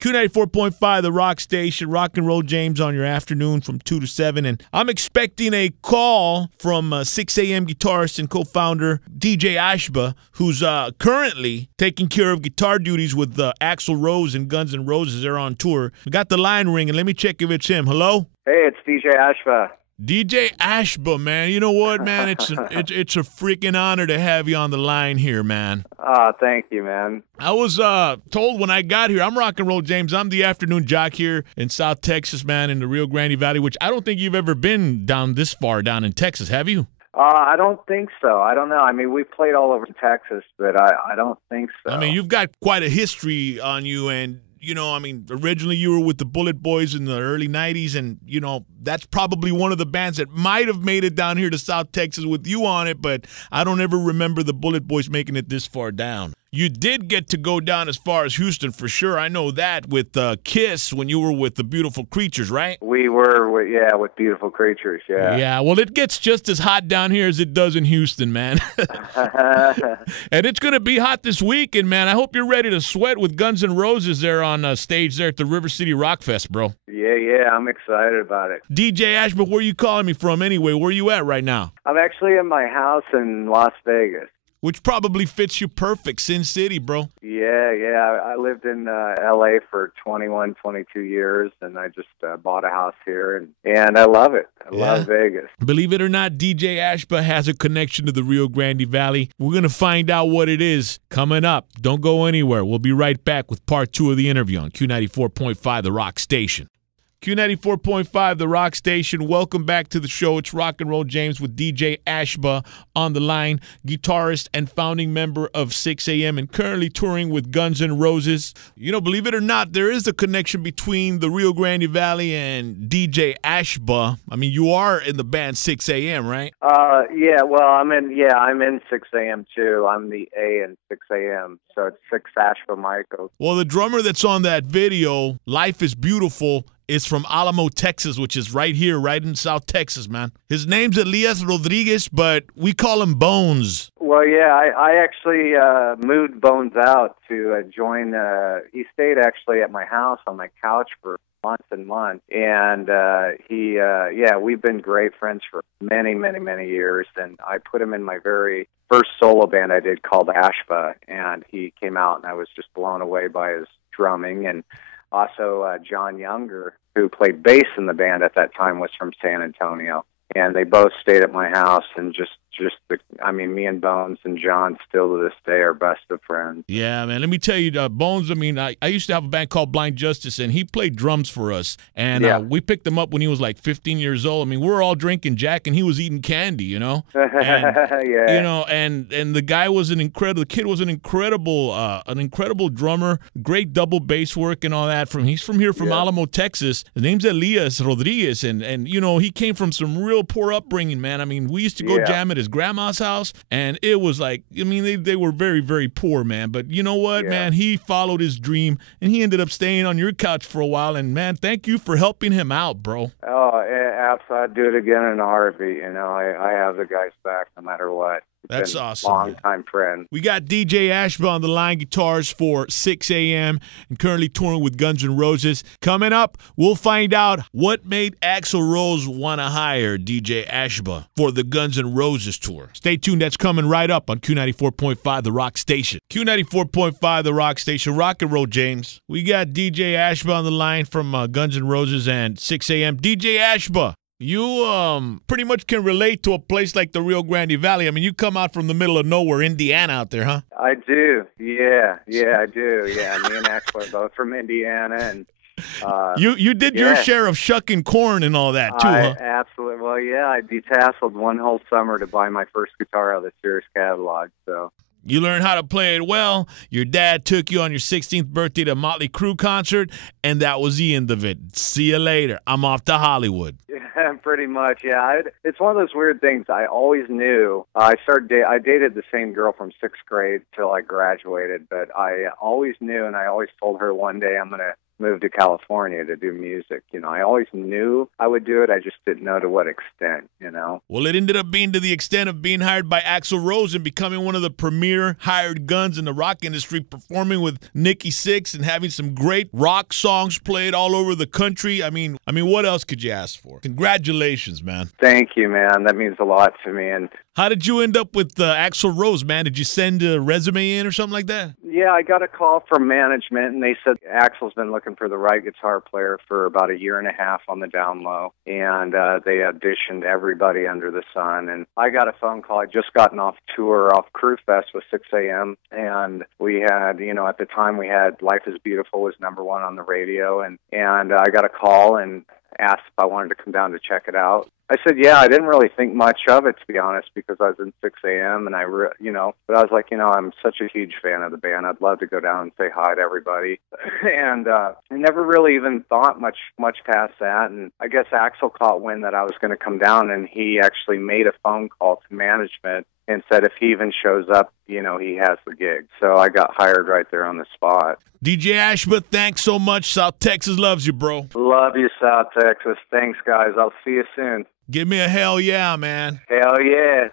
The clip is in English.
Q94.5 The Rock Station, Rock and Roll James on your afternoon from 2 to 7. And I'm expecting a call from 6 a.m. guitarist and co-founder DJ Ashba, who's currently taking care of guitar duties with Axl Rose and Guns N' Roses. They're on tour. We got the line ringing. Let me check if it's him. Hello? Hey, it's DJ Ashba. DJ Ashba, man. You know what, man? It's a freaking honor to have you on the line here, man. Thank you, man. I was told when I got here, I'm Rock and Roll James. I'm the afternoon jock here in South Texas, man, in the Rio Grande Valley, which I don't think you've ever been down this far down in Texas, have you? I don't think so. I don't know. I mean, we played all over Texas, but I don't think so. I mean, you've got quite a history on you, and you know, I mean, originally you were with the Bullet Boys in the early 90s, and, you know, that's probably one of the bands that might have made it down here to South Texas with you on it, but I don't ever remember the Bullet Boys making it this far down. You did get to go down as far as Houston for sure. I know that with Kiss when you were with the Beautiful Creatures, right? We were, with Beautiful Creatures, yeah. Yeah, well, it gets just as hot down here as it does in Houston, man. And it's going to be hot this weekend, man. I hope you're ready to sweat with Guns N' Roses there on stage there at the River City Rock Fest, bro. Yeah, I'm excited about it. DJ Ashba, where are you calling me from anyway? Where are you at right now? I'm actually in my house in Las Vegas. Which probably fits you perfect, Sin City, bro. Yeah. I lived in L.A. for 21, 22 years, and I just bought a house here, and I love it. I love Vegas. Believe it or not, DJ Ashba has a connection to the Rio Grande Valley. We're going to find out what it is coming up. Don't go anywhere. We'll be right back with part 2 of the interview on Q94.5 The Rock Station. Q94.5 The Rock Station. Welcome back to the show. It's Rock and Roll James with DJ Ashba on the line, guitarist and founding member of 6 a.m. and currently touring with Guns N' Roses. You know, believe it or not, there is a connection between the Rio Grande Valley and DJ Ashba. I mean, you are in the band 6 a.m., right? I'm in 6 a.m. too. I'm the A in 6 a.m., so it's 6 Ashba Michaels. Well, the drummer that's on that video, Life is Beautiful, is from Alamo, Texas, which is right here, right in South Texas, man. His name's Elias Rodriguez, but we call him Bones. Well, yeah, I actually moved Bones out to join. He stayed actually at my house on my couch for months and months, and we've been great friends for many, many, many years, and I put him in my very first solo band I did called Ashba, and he came out, and I was just blown away by his drumming, and also John Younger, who played bass in the band at that time, was from San Antonio. And they both stayed at my house, and me and Bones and John still to this day are best of friends. Yeah, man. Let me tell you, Bones, I mean, I used to have a band called Blind Justice, and he played drums for us. And we picked him up when he was like 15 years old. I mean, we were all drinking Jack, and he was eating candy, you know? And, you know, and the guy was the kid was an incredible drummer, great double bass work and all that. He's from here, from Alamo, Texas. His name's Elias Rodriguez, and you know, he came from some real poor upbringing, man. I mean, we used to go jam at his grandma's house, and it was like, I mean, they were very, very poor, man. But you know what, man? He followed his dream, and he ended up staying on your couch for a while. And, man, thank you for helping him out, bro. Oh, absolutely. I'd do it again in a heartbeat. You know, I have the guys back no matter what. That's awesome. Long-time friend. We got DJ Ashba on the line, guitars for 6 a.m. and currently touring with Guns N' Roses. Coming up, we'll find out what made Axl Rose want to hire DJ Ashba for the Guns N' Roses tour. Stay tuned. That's coming right up on Q94.5 The Rock Station. Q94.5 The Rock Station. Rock and Roll, James. We got DJ Ashba on the line from Guns N' Roses and 6 a.m. DJ Ashba, you pretty much can relate to a place like the Rio Grande Valley. I mean, you come out from the middle of nowhere, Indiana out there, huh? I do. Yeah, I do. Yeah, me and Axel are both from Indiana. And you did your share of shucking corn and all that, too, huh? Absolutely. Well, yeah, I detasseled one whole summer to buy my first guitar out of the Sears catalog, so. You learned how to play it well. Your dad took you on your 16th birthday to a Motley Crue concert, and that was the end of it. See you later. I'm off to Hollywood. Yeah, pretty much, yeah. It's one of those weird things. I always knew. I dated the same girl from 6th grade till I graduated, but I always knew, and I always told her one day I'm going to move to California to do music. You know, I always knew I would do it. I just didn't know to what extent, you know. Well, it ended up being to the extent of being hired by Axl Rose and becoming one of the premier hired guns in the rock industry, performing with Nikki Sixx and having some great rock songs played all over the country. I mean, what else could you ask for? Congratulations, man. Thank you, man. That means a lot to me. And how did you end up with Axl Rose, man? Did you send a resume in or something like that? Yeah, I got a call from management, and they said Axl's been looking for the right guitar player for about a year and a half on the down low, and they auditioned everybody under the sun. And I got a phone call. I'd just gotten off tour, off Crew Fest with 6 a.m., and we had, you know, at the time we had Life is Beautiful was number one on the radio, and I got a call and asked if I wanted to come down to check it out. I said, yeah, I didn't really think much of it, to be honest, because I was in 6 a.m. and but I was like, you know, I'm such a huge fan of the band. I'd love to go down and say hi to everybody. And I never really even thought much past that. And I guess Axl caught wind that I was going to come down, and he actually made a phone call to management and said if he even shows up, you know, he has the gig. So I got hired right there on the spot. DJ Ashba, thanks so much. South Texas loves you, bro. Love you, South Texas. Thanks, guys. I'll see you soon. Give me a hell yeah, man. Hell yeah.